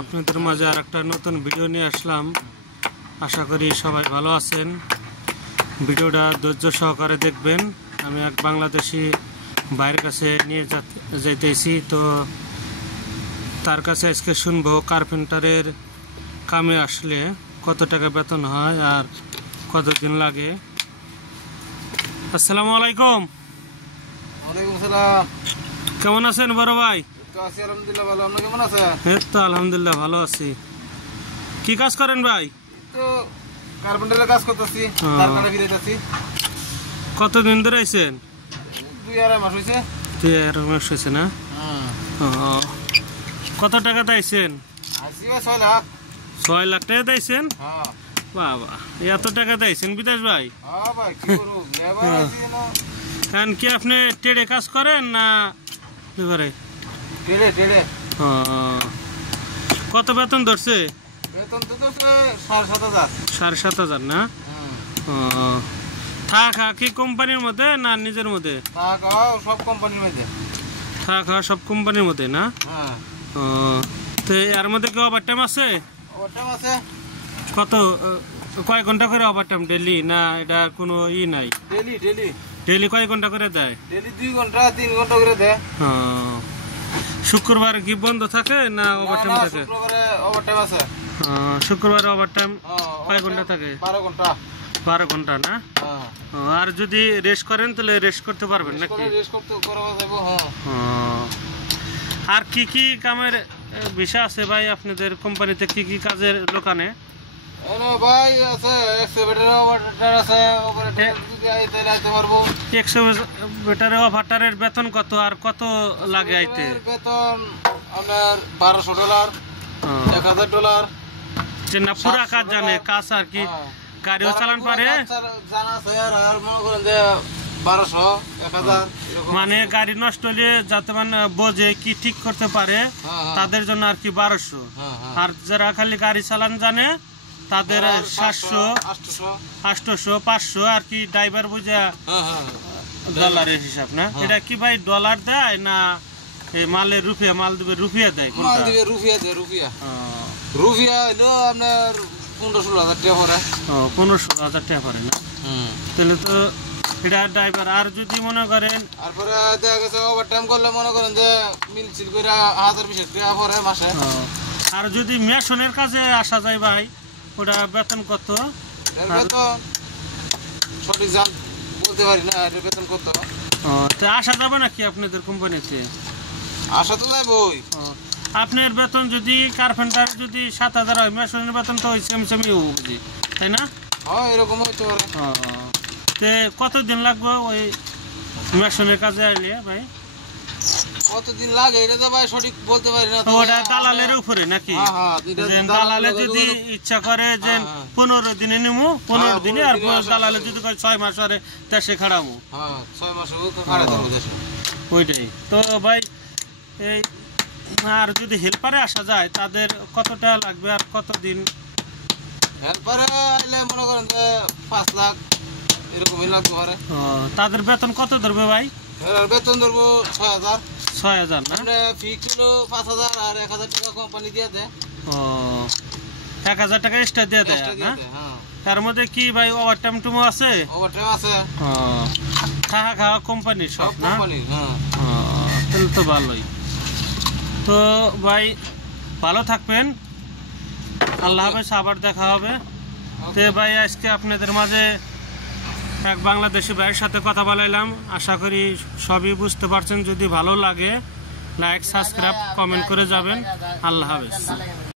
আপনাদের মাঝে আরেকটা নতুন ভিডিও নিয়ে আসলাম। আশা করি সবাই ভালো আছেন। ভিডিওটা ধৈর্য সহকারে দেখবেন। আমি এক বাংলাদেশি ভাইয়ের কাছে নিয়ে যেতেছি, তো তার কাছে আজকে শুনবো কার্পেন্টারের কামে আসলে কত টাকা বেতন হয় আর কতদিন লাগে। আসসালামু আলাইকুম। ওয়ালাইকুম সালাম। কেমন আছেন বড় ভাই? আলহামদুলিল্লাহ ভালো। আপনি কেমন আছেন? এই তো আলহামদুলিল্লাহ ভালো আছি। কি কাজ করেন ভাই? তো কার্পেন্টারের কাজ করতেছি, কারখানা ফিরেছি। কতদিন ধরে আইছেন? 2-2.5 মাস হয়েছে। 2-2.5 মাস হয়েছে না? কত টাকাতে আইছেন? আসি 6 লাখ। 6 লাখ টাকা দিয়েছেন? হ্যাঁ বাবা, এত টাকা দিয়েছেন বিদেশ ভাই? হ্যাঁ ভাই, কি করব, লেবার আছি না। কারণ কি আপনি ট্রেডে কাজ করেন না লেবারে? টেড়ে কত বেতন ধরছে? বেতন তো 7,500। 7,500 না? থাকা কি কোম্পানির মধ্যে না নিজের মধ্যে? টাকা সব কোম্পানির মধ্যে। থাকা সব কোম্পানির মধ্যে না? হ্যাঁ। তো এর মধ্যে কি ওভারটাইম আছে? ওভারটাইম আছে। কত, কয় ঘন্টা করে ওভারটাইম ডেইলি, না এটা কোনো নাই? ডেইলি কয় ঘন্টা করে দেয়? ডেইলি 2 ঘন্টা 3 ঘন্টা করে দেয়। শুক্রবার কি বন্ধ থাকে না ওভারটাইম থাকে? শুক্রবারে ওভারটাইম আছে। শুক্রবারে ওভারটাইম কয় ঘন্টা থাকে? 12 ঘন্টা। 12 ঘন্টা না? আর যদি রেস্ট করেন তাহলে রেস্ট করতে পারবেন নাকি? রেস্ট করতে করা যাবে। আর কি কি কামের বিষয় আছে ভাই আপনাদের কোম্পানিতে? কি কি কাজের দোকানে? ভাই আছে এক্সকাভেটর, ওভারটার আছে। ওভারটার যদি আইতে আইতে পারবো। এক্সকাভেটরের ওভারটারের বেতন কত আর কত লাগে আইতে? বেতন আপনার $1,200, $1,000। যে না পুরা কাজ জানে, কাজ আর কি গাড়িও চালান পারে? জানা আছে। আর মনে করেন যে 1200, 1000 মানে গাড়ি নষ্ট হলে যাতে মানে বোঝে কি ঠিক করতে পারে তাদের জন্য আর কি 1200। আর যারা খালি গাড়ি চালান জানে তাদের 700, 800, 500 আর কি ড্রাইভার বুঝা ডলারের হিসাব না? এটা কি ভাই ডলার দেয় না এই মালের রুপিয়া? মাল দিবে রুপিয়া দেয়? মাল দিবে রুপিয়া দেয়। রুপিয়া হইলো আপনার 15-16 হাজার টাকা পড়ে। 15-16 হাজার টাকা পড়ে না? তাহলে তো এটা ড্রাইভার। আর যদি মনে করেন তারপরে দেখা গেছে ওভারটাইম করলে মনে করেন যে মিলছিল করে 1000-20 টাকা পড়ে মাসে। আর যদি মেশনের কাজে আসা যায় ভাই, ওটা বেতন কত? বেতন সঠিক জান বলতে পারি না। এটা বেতন কত তো আসা যাবে নাকি আপনাদের কোম্পানিতে? আসা তো যাবই। আপনার বেতন যদি কার্পেন্টার যদি 7,000 হয়, মেশনের বেতন তো ওই সেমই বুঝি, তাই না? হ্যাঁ, এরকম হইতে পারে। তো কতদিন লাগবে ওই মেশনের কাজে আইলে ভাই? কতদিন লাগে এটা তো ভাই সঠিক বলতে পারি না। ওটা দালালের উপরে নাকি? দালালে যদি ইচ্ছা করে যে 15 দিনে নিমু, 15 দিনে। আর দালালে যদি 6 মাস আরে দেশে খাড়ামু, 6 মাসে খাড়া দেবো দেশে। ওইটাই তো ভাই। এই আর যদি হেল্পারে আসা যায় তাদের কতটা লাগবে আর কতদিন? হেল্পারে আইলে মনে করেন যে 5 লাখ এরকমই লাগতে পারে। তাদের বেতন কত ধরবে ভাই? বেতন ধরবো 6,000। 6,000 না? ফিক্স হলো 5,000 আর 1,000 টাকা কোম্পানি দিয়ে দেয়। 1,000 টাকা এক্সট্রা দিয়ে দেয় না? তার মধ্যে কি ভাই ওভারটাইম টুমো আছে? ওভারটাইম আছে। থাকা খাওয়া কোম্পানির সব না? তাহলে তো ভালোই। তো ভাই ভালো থাকবেন। আল্লাহ হাফেজ, আবার দেখা হবে। তো ভাই আজকে আপনাদের মাঝে এক বাংলাদেশি ভাইয়ের সাথে কথা বলাইলাম। আশা করি সবই বুঝতে পারছেন। যদি ভালো লাগে লাইক, সাবস্ক্রাইব, কমেন্ট করে যাবেন। আল্লাহ হাফেজ।